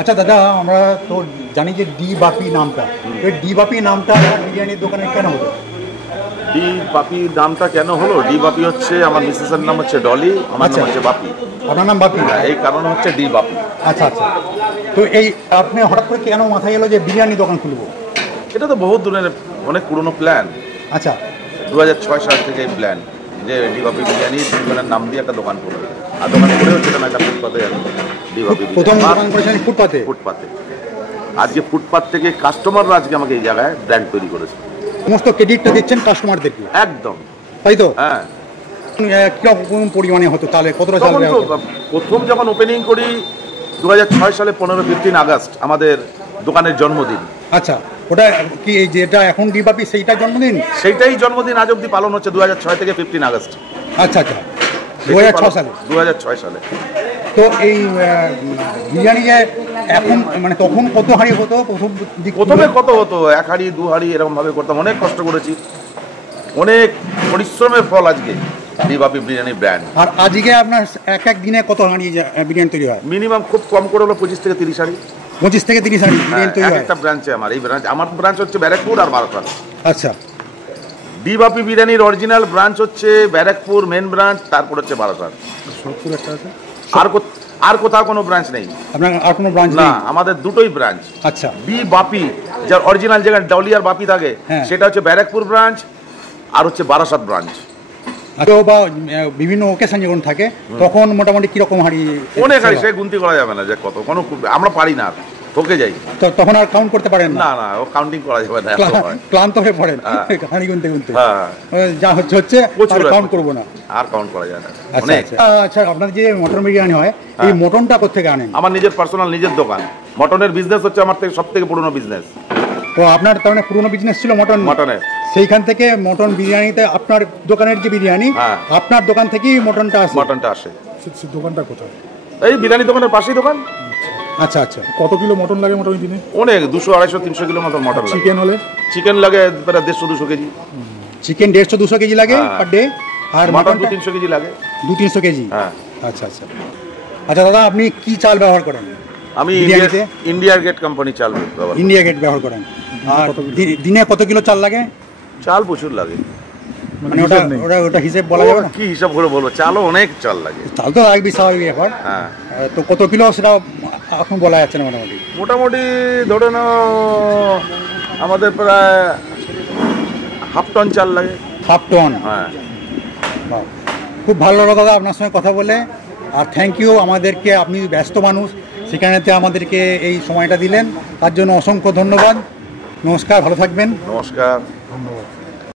আচ্ছা দাদা, আমরা তো জানি যে ডি বাপি নামটা, ওই ডি বাপি নামটা বিরিয়ানির দোকানে কেন হলো? ডি বাপি নামটা কেন হলো? ডি বাপি হচ্ছে আমার মিসেসের নাম হচ্ছে ডলি, আমার নাম হচ্ছে বাপি। আপনার নাম বাপি? এই কারণ হচ্ছে ডি বাপি। আচ্ছা আচ্ছা। তো এই আপনি হঠাৎ করে কেন মাথায় এলো যে বিরিয়ানি দোকান খুলবো? এটা তো বহুত দূরের অনেক পুরনো প্ল্যান। আচ্ছা। 2006 সাল থেকে এই প্ল্যান যে ডি বাপি বিরিয়ানি দোকানের নাম দিয়ে একটা দোকান করবে। আর দোকান করেও সেটা না, একটা ফুটপাতে ডি বাপি প্রথম দোকান করেছেন ফুটপাতে? ফুটপাতে। আজকে ফুটপাত থেকে কাস্টমাররা আজকে আমাকে এই জায়গায় ব্র্যান্ড তৈরি করেছে। সমস্ত ক্রেডিটটা দিচ্ছেন কাস্টমারদেরকে? একদম তাই তো? হ্যাঁ। কিরকম পরিমাণে হতো তাহলে? কতটা চাল? প্রথম যখন ওপেনিং করি 2006 সালে 15 আগস্ট আমাদের দোকানের জন্মদিন। আচ্ছা, ওটা কি এই যেটা এখন ডি বাপি সেইটা জন্মদিন? সেইটাই জন্মদিন আজ অব্দি পালন হচ্ছে 2006 থেকে 15 আগস্ট। আচ্ছা আচ্ছা, 2006 সালে। 2006 সালে। তো এই বিরিয়ানি যে এখন মানে তখন কত হাঁড়ি হতো? প্রথমে কত হতো? 1 হাঁড়ি 2 হাঁড়ি এরকম ভাবে করতাম। অনেক কষ্ট করেছি, অনেক পরিশ্রমের ফল আজকে ডি বাপি বিরিয়ানি ব্র্যান্ড। আর আজকে আপনার এক দিনে কত হাঁড়ি বিরিয়ানি তৈরি হয়? মিনিমাম খুব কম করে হলো 25 থেকে 30 হাঁড়ি। 25 থেকে 30 হাঁড়ি বিরিয়ানি তৈরি হয় একটা ব্রাঞ্চে। আমার ব্রাঞ্চ হচ্ছে ব্যারাকপুর আর বারাসাত। আচ্ছা। ডি বাপি বিরিয়ানির অরিজিনাল ব্রাঞ্চ হচ্ছে ব্যারাকপুর মেন ব্রাঞ্চ, তারপর হচ্ছে বারাসাত। সোদপুর একটা আছে। আর কোথাও কোনো ব্রাঞ্চ নেই আপনার? আর কোনো ব্রাঞ্চ না, নেই? আমাদের দুটোই ব্রাঞ্চ। আচ্ছা। ডি বাপি যার অরিজিনাল জায়গায় ডলি আর বাপি থাকে, সেটা হচ্ছে ব্যারাকপুর ব্রাঞ্চ আর হচ্ছে বারাসাত ব্রাঞ্চ। বা বিভিন্ন ওকেশন যখন থাকে তখন মোটামুটি কিরকম হাঁড়ি? অনেক হাঁড়ি, সে গুনতি করা যাবে না যে কত, কোনো আমরা পারি না, ঠকে যাই। তখন আর কাউন্ট করতে পারেন না? না, ও কাউন্টিং করা যাবে না, ক্লান্ত হয়ে পড়েন হাঁড়ি গুনতে গুনতে। যা হচ্ছে কাউন্ট করবো না, আর কাউন্ট করা যায় না। আচ্ছা, আপনার যে মটন বিরিয়ানি হয়, এই মটনটা কোথেকে আনেন? আমার নিজের পার্সোনাল নিজের দোকান। মটনের বিজনেস হচ্ছে আমার থেকে সব থেকে পুরনো বিজনেস। তো আপনার তার মানে পুরনো বিজনেস ছিল মটনের? সেইখান থেকে মটন বিরিয়ানিতে আপনার দোকানের যে বিরিয়ানি, আপনার দোকান থেকেই মটনটা আসে? দোকানটা কোথায়? এই বিরিয়ানি দোকানের পাশেই দোকান। আচ্ছা আচ্ছা। কত কিলো মটন লাগে মোটামুটি দিনে? অনেক, 200, 250, 300 কিলো মতো মটন লাগে। চিকেন হলে? চিকেন লাগে প্রায় 150-200 কেজি। চিকেন 150-200 কেজি লাগে পার ডে। আর মটন 200-300 কেজি লাগে। 200-300 কেজি? হ্যাঁ। আচ্ছা আচ্ছা। আচ্ছা দাদা, আপনি কি চাল ব্যবহার করেন? আমি ইন্ডিয়া গেট কোম্পানি চাল ব্যবহার করি। ইন্ডিয়া গেট ব্যবহার করেন। আর দিনে কত কিলো চাল লাগে? চাল প্রচুর লাগে, মানে ওটা হিসেব বলা যাবে না? কি হিসাব করে বলবো? চালও অনেক চাল লাগে। চাল তো লাগবে স্বাভাবিক ব্যাপার। হ্যাঁ। তো কত কিলো সেটা এখন বলা যাচ্ছে না। মোটামুটি ধরে নাও আমাদের প্রায় 1/2 টন চাল লাগে। 1/2 টন? হ্যাঁ। খুব ভালো লাগলো দাদা আপনার সঙ্গে কথা বলে। আর থ্যাংক ইউ আমাদেরকে, আপনি ব্যস্ত মানুষ, সেখানেতে আমাদেরকে এই সময়টা দিলেন, তার জন্য অসংখ্য ধন্যবাদ। নমস্কার, ভালো থাকবেন। নমস্কার, ধন্যবাদ।